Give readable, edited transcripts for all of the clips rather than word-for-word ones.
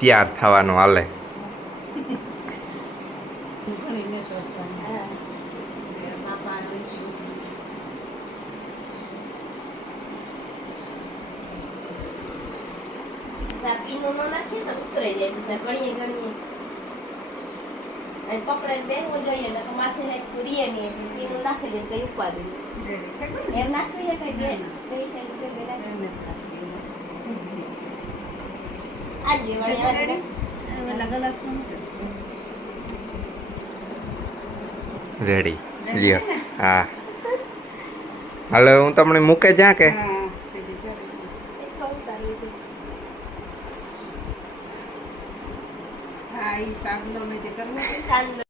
તૈયાર થવાનું હાલે. પકડે બેનવું જોઈએ ને માથે રીએ ની પીનું નાખી દે કઈ ઉપાડે એમ નાખી દે કઈ બે કઈ સાઈડ કે બેરા આ લેવાળી અલગ અલગ રેડી લ્યો. હા હાલો હું તમને મૂકે જ્યાં કે સાંદલો ને જે કરવો સાંદલો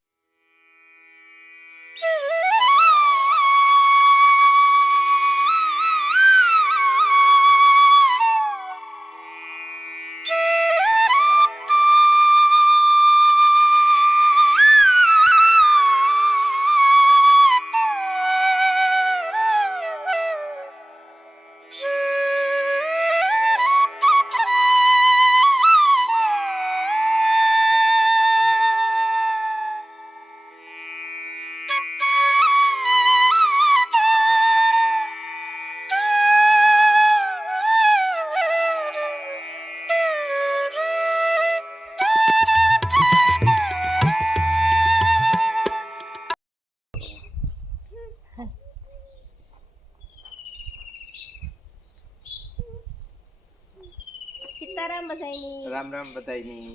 સીતારામ બધાઈની રામ રામ બધાઈની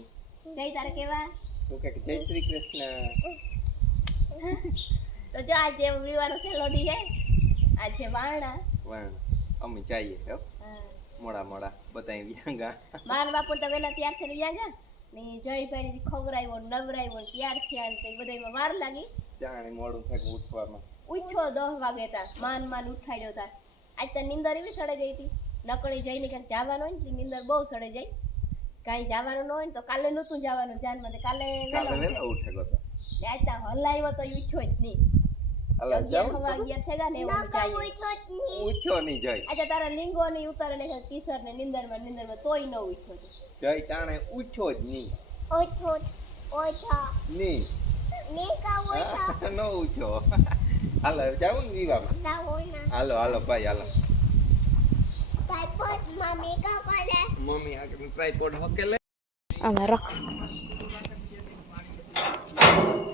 જય તારે કેવા તું કે જય શ્રી કૃષ્ણ. તો જો આજે વિવાનો સેલો દી છે આજે વારણા વણ અમે જઈએ હો મોડા મોડા બધાય વ્યાંગા. માર બાપુ તો વેલા તૈયાર થઈને વ્યાંગા ને જયભાઈ ખવરાયો નવરાયો તૈયાર થયા તે બધાયમાં વાર લાગી. જાણે મોડું થાય ઉઠવામાં. ઉઠ્યો 10 વાગે તા માન ઉઠાડ્યો તા. આજ તો નીંદર એવી સડે ગઈ હતી નકળી જઈને ક્યાંક જવાનું હોય ને નીંદર બહુ સડે જાય. કાંઈ જવાનું ન હોય ને તો કાલે નહોતું જવાનું જાનમાં કાલે વેલો ઉઠે ગયો તો આજ તો હલાવ્યો તો ઉઠ્યો જ નહીં. ઉઠ્યો નહીં જાય. અચ્છા તારા લિંગો ની ઉતારે ને કિશોર ને નિંદરમાં તોય ન ઉઠ્યો જય ટાણે ઉઠ્યો જ નહીં. નહીં ન ઉઠ્યો. હાલો જાવું ને વિવામાં. હાલો હાલો ભાઈ હાલો. મમ્મી આગળ ટ્રાયપોડ હકેલે આમાં રખ.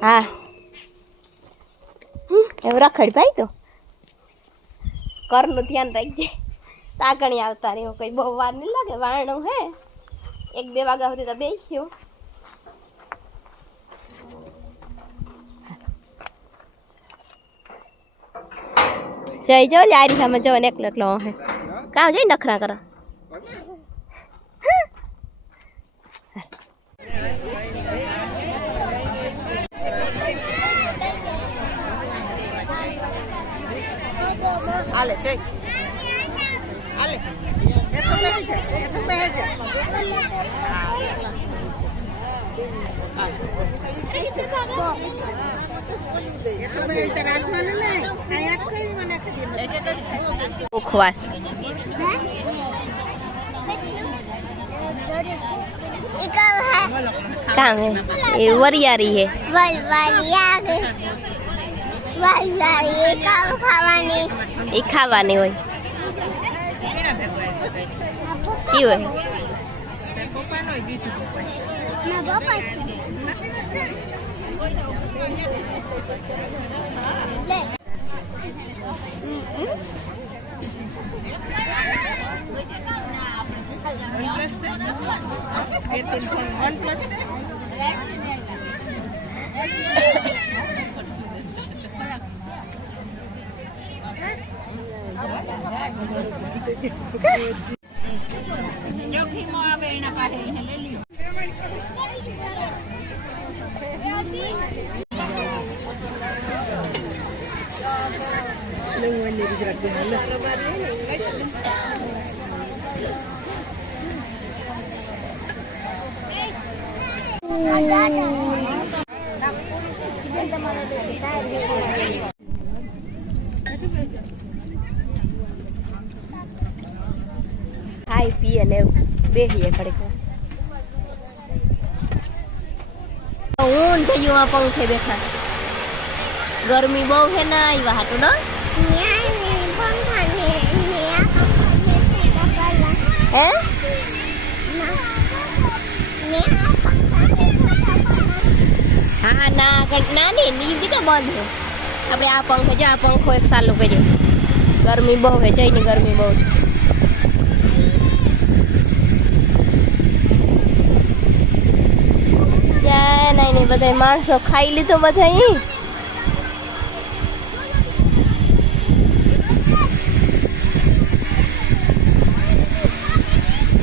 હા એવું રખડ ભાઈ તો કરનું ધ્યાન રાખજે. તાકણી આવતા ને એવું કઈ બહુ વાર નહીં લાગે. વારણું હે 1-2 વાગ્યા સુધી તો બેસ્યું. જઈ જો યારી સામે જો ને એકલો એકલો હે કાં જઈ નખરા કરો. હાલે છે હાલે એઠું બેહી જા ઉપવાસ કામ હે એ વરિયારી હે એ ખાવાની હોય ઈ હોય ખાઈ પીએ ને બેહીએ ઘડીક હું થયું આ પંખે બેઠા ગરમી બહુ છે ને આવ્યા હાટું ન હે હા ના ના નહીં નીંદી તો બંધ છે આપણે આ પંખો જો આ પંખો એક સાલ કર્યો ગરમી બહુ છે જઈની ગરમી બહુ છે ક્યાં નહીં નહીં બધા માણસો ખાઈ લીધો બધા અહીં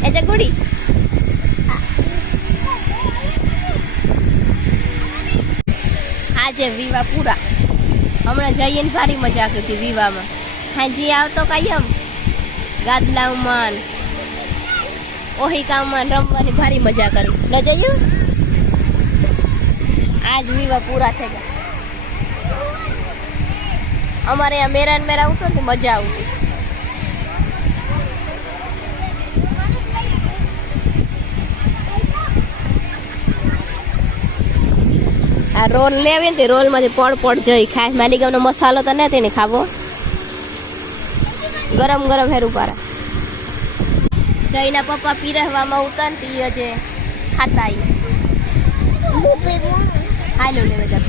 એ જગુડી આજે વિવાહ પૂરા હમણાં જઈએ ને ભારી મજા હતી વિવાહમાં હાજી આવતો કાયમ ગાદલામાં ઓહિકામાં રમવાની ભારી મજા કરી ન જયું આજ વિવાહ પૂરા થઈ ગયા અમારે અહીંયા મેરા ને મેરા આવતો ને મજા આવતી આ રોલ લેવી ને તે રોલમાંથી પડ જઈ ખાય માલિકાનો મસાલો તો નથી ને ખાવો ગરમ ગરમ હેરું પારા જઈના પપ્પા પીરહવામાં ઉતા ને તી જે ખાતા હાલો લેવે જા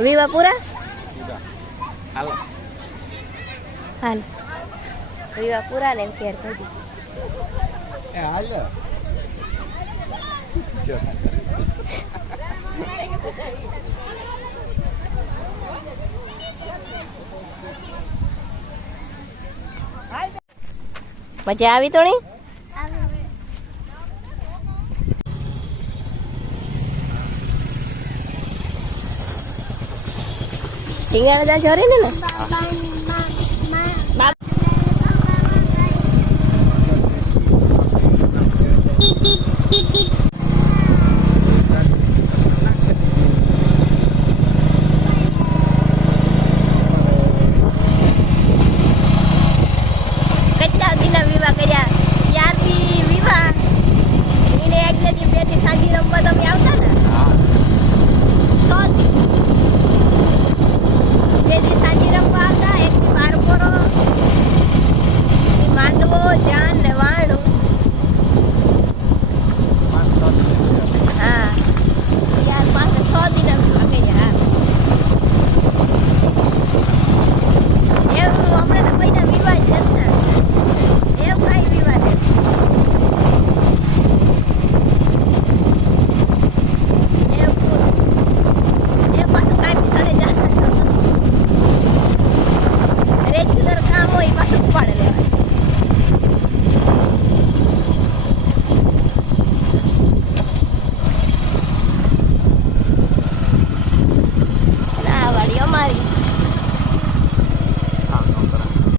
વિવાહ પૂરા હાલ હાલ વિવાહ પૂરા ને એમ કેર કરી એ હાલ મજા આવી તો નહીં ટીંગાણા જરે ને કેટલા દિના વિવાહ કર્યા 4 દી વિવાહ એને આગલે દી 2 દી સાંજી રમવા તમે આવતા ને 6 દી 2 દી સાંજી રમવા આવતા 1 દી બાર પોરો માંડવો જાન ને વાન